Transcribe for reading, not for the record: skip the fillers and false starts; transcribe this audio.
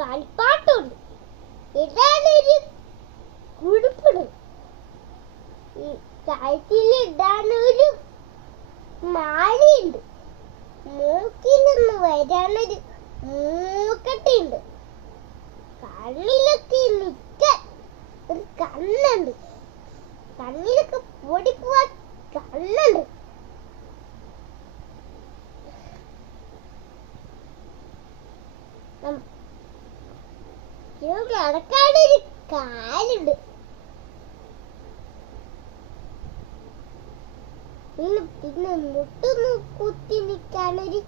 കളിപ്പാട്ടുണ്ട്. ഇടാനൊരു കുടുപ്പിടും. കഴുത്തിലിടാനൊരു മാലയുണ്ട്. മൂക്കിലൊന്ന് വരാനൊരു മൂക്കട്ടിയുണ്ട്. കണ്ണിലൊക്കെ നിൽക്കാൻ ഒരു കണ്ണുണ്ട്. കണ്ണിലൊക്കെ പൊടിപ്പോവാൻ കണ്ണുണ്ട്. നടക്കാനൊരു കാലുണ്ട്. പിന്നെ മുട്ടൊന്ന് കുത്തി നിൽക്കാനൊരു